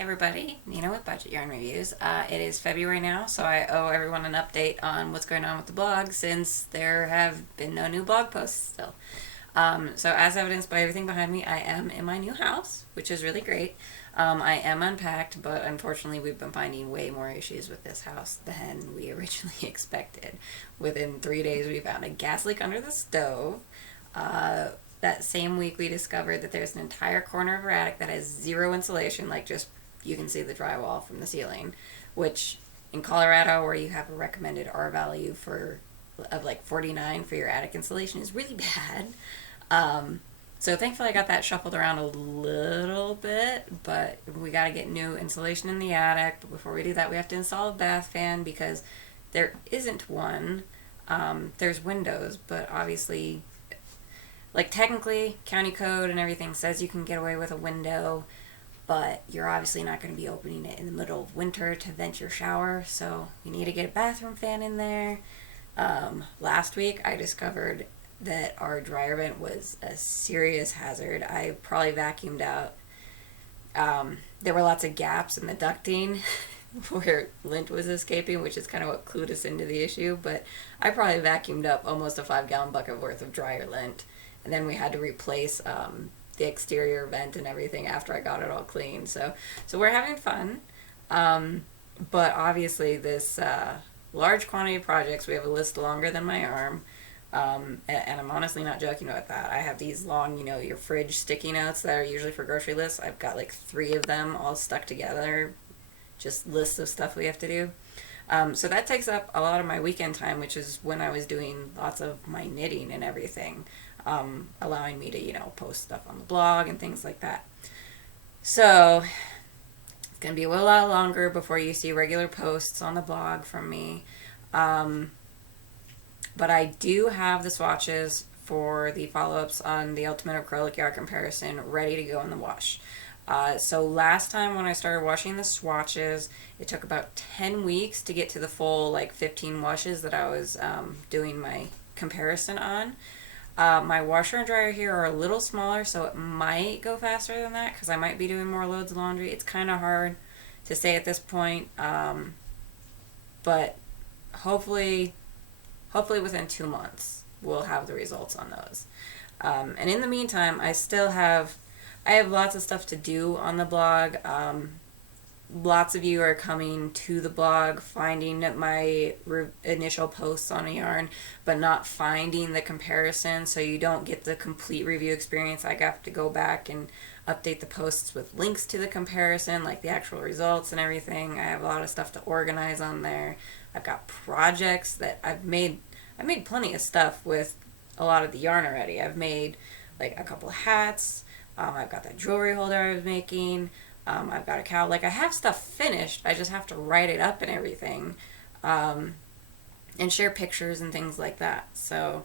everybody, Nina with Budget Yarn Reviews. It is February now, so I owe everyone an update on what's going on with the blog since there have been no new blog posts still. So as evidenced by everything behind me, I am in my new house, which is really great. I am unpacked, but unfortunately we've been finding way more issues with this house than we originally expected. Within 3 days we found a gas leak under the stove. That same week we discovered that there's an entire corner of our attic that has zero insulation, like just you can see the drywall from the ceiling, which in Colorado, where you have a recommended R value of like 49 for your attic insulation, is really bad. So thankfully I got that shuffled around a little bit, but we got to get new insulation in the attic. But before we do that, we have to install a bath fan because there isn't one. There's windows, but obviously, like technically, county code and everything says you can get away with a window, but you're obviously not going to be opening it in the middle of winter to vent your shower, so you need to get a bathroom fan in there. Last week I discovered that our dryer vent was a serious hazard. I probably vacuumed out. There were lots of gaps in the ducting where lint was escaping, which is kind of what clued us into the issue, but I probably vacuumed up almost a 5-gallon bucket worth of dryer lint. And then we had to replace the exterior vent and everything after I got it all clean. So we're having fun. But obviously this large quantity of projects, we have a list longer than my arm. And I'm honestly not joking about that. I have these long, your fridge sticky notes that are usually for grocery lists. I've got like 3 of them all stuck together. Just lists of stuff we have to do. So that takes up a lot of my weekend time, which is when I was doing lots of my knitting and everything. Allowing me to, post stuff on the blog and things like that. So it's going to be a lot longer before you see regular posts on the blog from me. But I do have the swatches for the follow-ups on the Ultimate Acrylic Yarn Comparison ready to go in the wash. So last time when I started washing the swatches, it took about 10 weeks to get to the full 15 washes that I was doing my comparison on. My washer and dryer here are a little smaller, so it might go faster than that because I might be doing more loads of laundry. It's kind of hard to say at this point, but hopefully within 2 months we'll have the results on those. And in the meantime, I have lots of stuff to do on the blog. Lots of you are coming to the blog, finding my initial posts on a yarn, but not finding the comparison, so you don't get the complete review experience. I have to go back and update the posts with links to the comparison, like the actual results and everything. I have a lot of stuff to organize on there. I've got projects that I made plenty of stuff with a lot of the yarn already. I've made like a couple hats. I've got that jewelry holder I was making. I've got a cowl. I have stuff finished. I just have to write it up and everything, and share pictures and things like that. So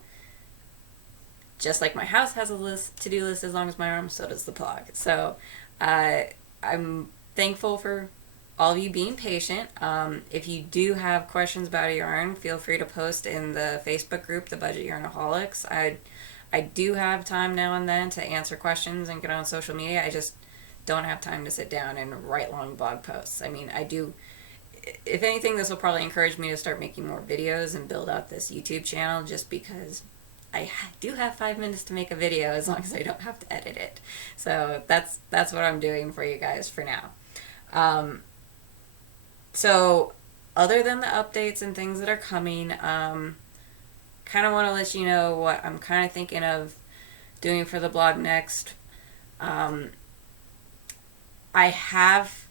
just like my house has a to-do list as long as my arm, so does the blog. So I'm thankful for all of you being patient. If you do have questions about a yarn, feel free to post in the Facebook group, the Budget Yarnaholics. I do have time now and then to answer questions and get on social media. I just don't have time to sit down and write long blog posts. I mean, I do. If anything, this will probably encourage me to start making more videos and build out this YouTube channel, just because I do have 5 minutes to make a video as long as I don't have to edit it. So that's what I'm doing for you guys for now. So other than the updates and things that are coming, kind of want to let you know what I'm kind of thinking of doing for the blog next. I have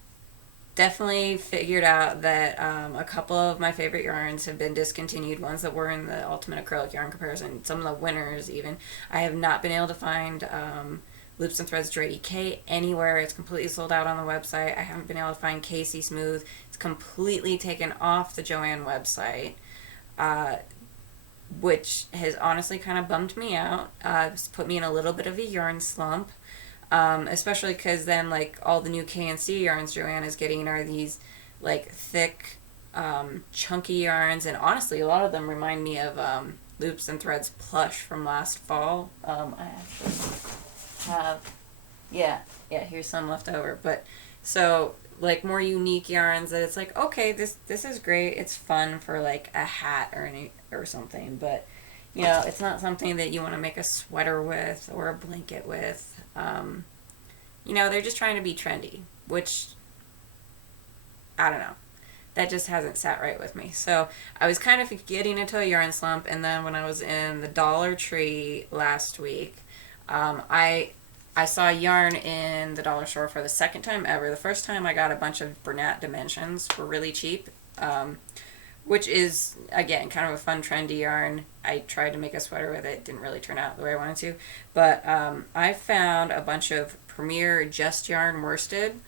definitely figured out that a couple of my favorite yarns have been discontinued, ones that were in the Ultimate Acrylic Yarn Comparison, some of the winners even. I have not been able to find Loops and Threads Drady K anywhere. It's completely sold out on the website. I haven't been able to find Casey Smooth. It's completely taken off the Joann website, which has honestly kind of bummed me out. It's put me in a little bit of a yarn slump. Especially because then all the new K&C yarns Joann is getting are these thick, chunky yarns, and honestly a lot of them remind me of Loops and Threads Plush from last fall. I actually have, yeah, here's some left over, but So like more unique yarns that it's like, okay, this is great. It's fun for like a hat or something, but you know, it's not something that you want to make a sweater with or a blanket with. You know, they're just trying to be trendy, which I don't know. That just hasn't sat right with me. So I was kind of getting into a yarn slump, and then when I was in the Dollar Tree last week, I saw yarn in the dollar store for the second time ever. The first time I got a bunch of Bernat Dimensions for really cheap, which is, again, kind of a fun, trendy yarn. I tried to make a sweater with it. Didn't really turn out the way I wanted to. But I found a bunch of Premier Just Yarn worsted.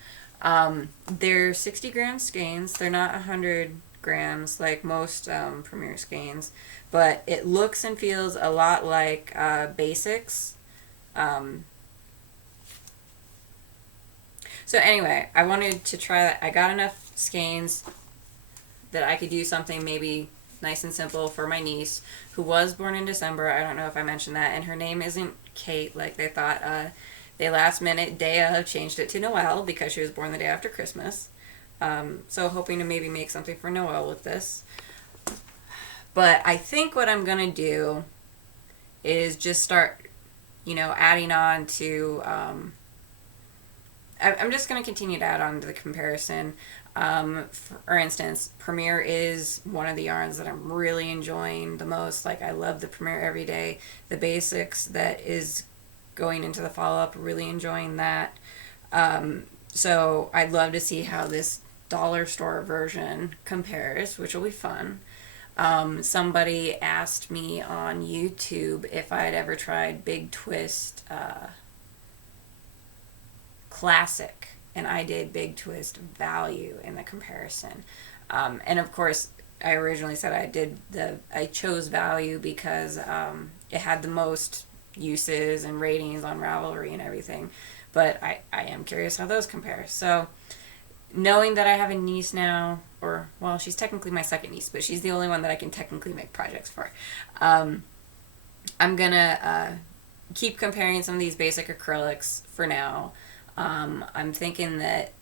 They're 60 gram skeins. They're not 100 grams like most Premier skeins. But it looks and feels a lot like Basics. So anyway, I wanted to try that. I got enough skeins that I could do something maybe nice and simple for my niece, who was born in December. I don't know if I mentioned that. And her name isn't Kate like they thought. They last minute, day of, changed it to Noelle because she was born the day after Christmas. So hoping to maybe make something for Noelle with this. But I think what I'm going to do is just start, you know, adding on to... I'm just going to continue to add on to the comparison. For instance, Premier is one of the yarns that I'm really enjoying the most. Like, I love the Premier Everyday. The Basics that is going into the follow-up, really enjoying that. So I'd love to see how this dollar store version compares, which will be fun. Somebody asked me on YouTube if I had ever tried Big Twist Classic, and I did Big Twist Value in the comparison. And of course, I originally said I chose Value because it had the most uses and ratings on Ravelry and everything. But I am curious how those compare. So knowing that I have a niece now, or, well, she's technically my second niece, but she's the only one that I can technically make projects for. I'm gonna keep comparing some of these basic acrylics for now. I'm thinking that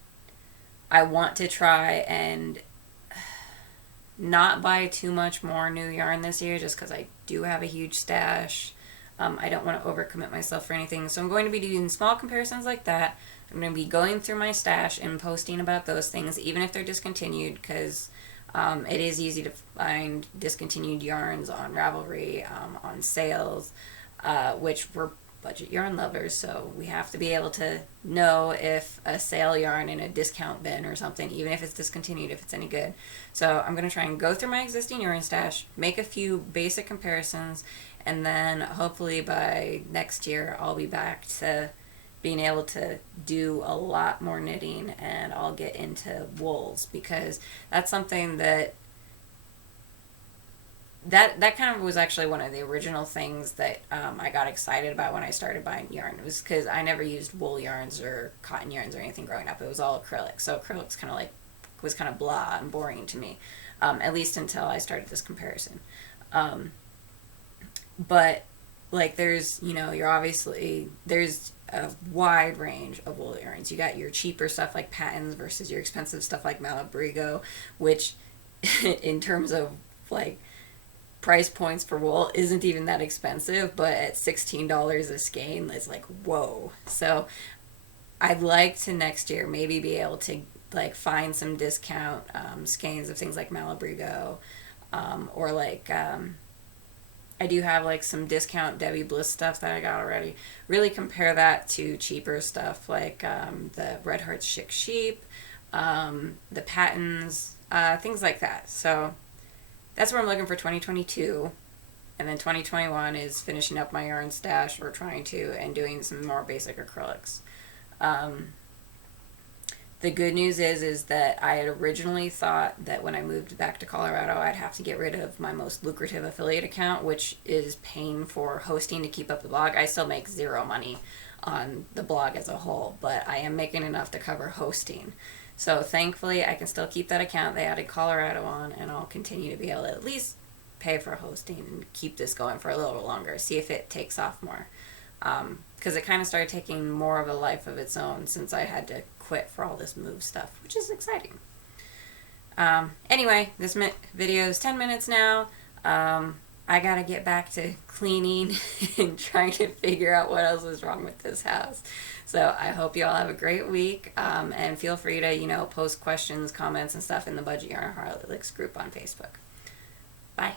I want to try and not buy too much more new yarn this year just because I do have a huge stash. I don't want to overcommit myself for anything. So I'm going to be doing small comparisons like that. I'm going to be going through my stash and posting about those things, even if they're discontinued, because it is easy to find discontinued yarns on Ravelry, on sales, which we're budget yarn lovers, so we have to be able to know if a sale yarn in a discount bin or something, even if it's discontinued, if it's any good. So I'm going to try and go through my existing yarn stash, make a few basic comparisons, and then hopefully by next year I'll be back to being able to do a lot more knitting, and I'll get into wools, because that's something that kind of was actually one of the original things that I got excited about when I started buying yarn. It was because I never used wool yarns or cotton yarns or anything growing up. It was all acrylic. So acrylic's kind of like, was kind of blah and boring to me, at least until I started this comparison. But like, there's, you know, there's a wide range of wool yarns. You got your cheaper stuff like Patons versus your expensive stuff like Malabrigo, which in terms of like price points for wool isn't even that expensive, but at $16 a skein, it's like, whoa. So I'd like to next year maybe be able to like find some discount skeins of things like Malabrigo, or like I do have like some discount Debbie Bliss stuff that I got already. Really compare that to cheaper stuff like the Red Hearts Chic Sheep, the Patons, things like that. So that's where I'm looking for 2022. And then 2021 is finishing up my yarn stash, or trying to, and doing some more basic acrylics. The good news is that I had originally thought that when I moved back to Colorado, I'd have to get rid of my most lucrative affiliate account, which is paying for hosting to keep up the blog. I still make zero money on the blog as a whole, but I am making enough to cover hosting. So thankfully, I can still keep that account. They added Colorado on, and I'll continue to be able to at least pay for hosting and keep this going for a little longer, see if it takes off more. Because it kind of started taking more of a life of its own since I had to quit for all this move stuff, which is exciting. Anyway, this video is 10 minutes now. I gotta get back to cleaning and trying to figure out what else is wrong with this house. So I hope you all have a great week, and feel free to, post questions, comments, and stuff in the Budget Yarn Harley group on Facebook. Bye.